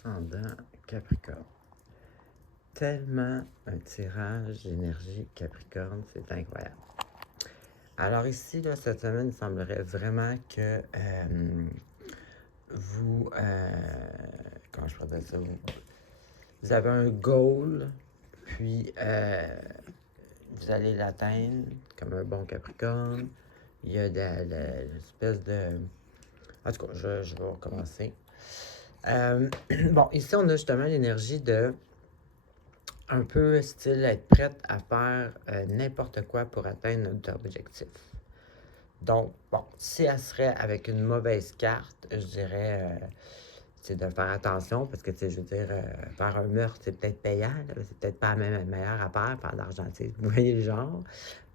ascendant Capricorne. Tellement un tirage d'énergie Capricorne, c'est incroyable. Alors ici, là, cette semaine, il semblerait vraiment que vous, comment je pourrais dire ça, vous avez un goal, puis vous allez l'atteindre comme un bon Capricorne. Il y a l'espèce de... En tout cas, je vais recommencer. Bon, ici, on a justement l'énergie de un peu style être prête à faire n'importe quoi pour atteindre notre objectif. Donc, bon, si elle serait avec une mauvaise carte, je dirais, c'est de faire attention parce que, tu sais, je veux dire, faire un meurtre, c'est peut-être payant, là, c'est peut-être pas la même meilleure affaire, faire de l'argent, tu sais, vous voyez le genre.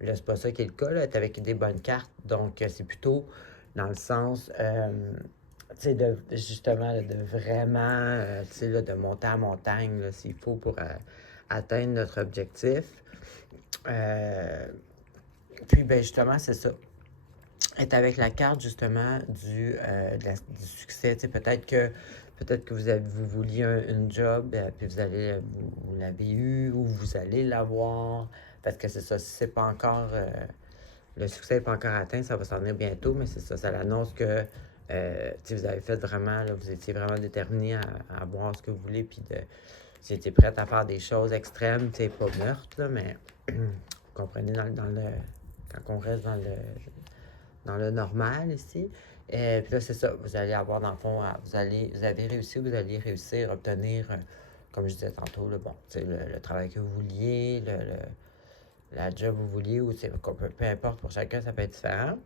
Là, c'est pas ça qui est le cas, là, être avec des bonnes cartes. Donc, c'est plutôt dans le sens, tu sais, justement, là, de vraiment, tu sais, là, de monter à montagne, là, s'il faut pour atteindre notre objectif. Puis, ben justement, c'est ça. Être avec la carte, justement, du succès. Tu sais, peut-être que vous vouliez une job, puis vous l'avez eu, ou vous allez l'avoir. Parce que c'est ça, si c'est pas encore, le succès n'est pas encore atteint, ça va s'en venir bientôt, mais c'est ça, ça l'annonce que, tu sais, vous avez fait vraiment, là, vous étiez vraiment déterminé à avoir ce que vous voulez, puis vous étiez prête à faire des choses extrêmes, tu sais, pas meurtre, là, mais vous comprenez, quand on reste dans le normal ici. Et puis là, c'est ça, vous allez avoir, dans le fond, vous avez réussi, vous allez réussir à obtenir, comme je disais tantôt, là, bon, tu sais, le travail que vous vouliez, la job que vous vouliez, ou peu importe, pour chacun, ça peut être différent.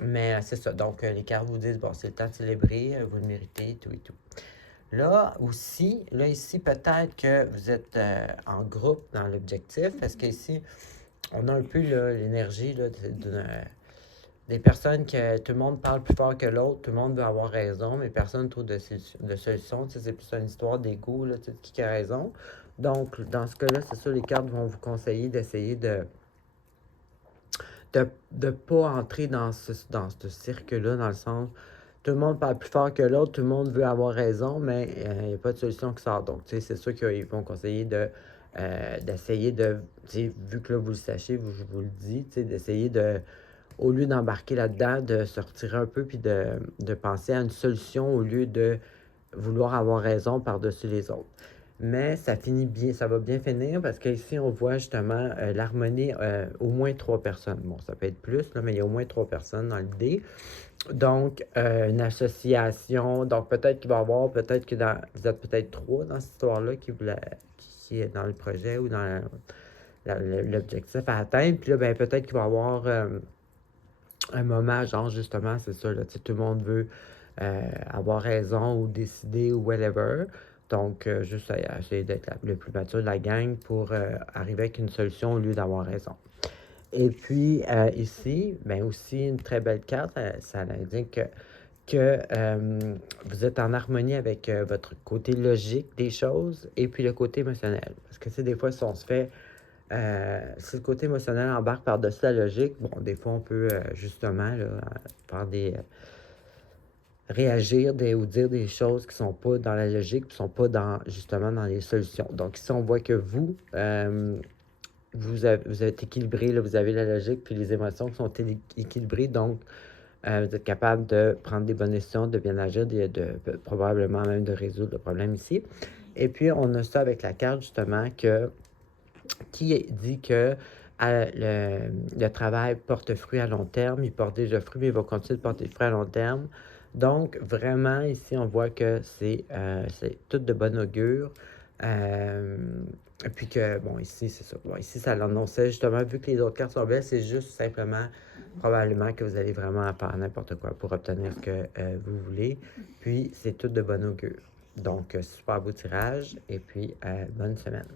Mais c'est ça, donc les cartes vous disent, bon, c'est le temps de célébrer, vous le méritez, tout et tout. Là aussi, là ici, peut-être que vous êtes en groupe dans l'objectif, parce qu'ici, on a un peu l'énergie des personnes que tout le monde parle plus fort que l'autre, tout le monde veut avoir raison, mais personne ne trouve de solution. Tu sais, c'est plus une histoire d'ego, là, tu sais, qui a raison. Donc, dans ce cas-là, c'est sûr, les cartes vont vous conseiller d'essayer de pas entrer dans ce cirque-là, dans le sens, tout le monde parle plus fort que l'autre, tout le monde veut avoir raison, mais il n'y a pas de solution qui sort. Donc, tu sais, c'est sûr qu'ils vont conseiller d'essayer de, tu sais, vu que là, vous le sachez, je vous le dis, tu sais, d'essayer de, au lieu d'embarquer là-dedans, de se retirer un peu puis de penser à une solution au lieu de vouloir avoir raison par-dessus les autres. Mais ça finit bien, ça va bien finir parce qu'ici, on voit justement l'harmonie, au moins 3 personnes. Bon, ça peut être plus, là, mais il y a au moins 3 personnes dans l'idée. Donc, une association. Donc, peut-être qu'il va y avoir, peut-être que vous êtes peut-être 3 dans cette histoire-là qui est dans le projet ou dans l'objectif à atteindre. Puis là, ben, peut-être qu'il va y avoir un moment, genre, justement, c'est ça, là, tu sais, tout le monde veut avoir raison ou décider ou whatever. Donc, juste essayer d'être le plus mature de la gang pour arriver avec une solution au lieu d'avoir raison. Et puis, ici, bien aussi, une très belle carte, ça indique que vous êtes en harmonie avec votre côté logique des choses et puis le côté émotionnel. Parce que, tu sais, des fois, si on se fait si le côté émotionnel embarque par-dessus la logique, bon, des fois, on peut justement là, faire réagir ou dire des choses qui sont pas dans la logique, qui sont pas justement dans les solutions. Donc, ici, on voit que vous êtes équilibré, là, vous avez la logique, puis les émotions qui sont équilibrées, donc vous êtes capable de prendre des bonnes décisions, de bien agir, probablement même de résoudre le problème ici. Et puis, on a ça avec la carte, justement, qui dit que le travail porte fruit à long terme. Il porte déjà fruit, mais il va continuer de porter fruit à long terme. Donc, vraiment, ici, on voit que c'est tout de bon augure. Puis que, bon, ici, c'est ça. Bon, ici, ça l'annonçait justement, vu que les autres cartes sont belles, c'est juste simplement, probablement, que vous allez vraiment faire n'importe quoi pour obtenir ce que vous voulez. Puis, c'est tout de bon augure. Donc, super beau tirage. Et puis, bonne semaine.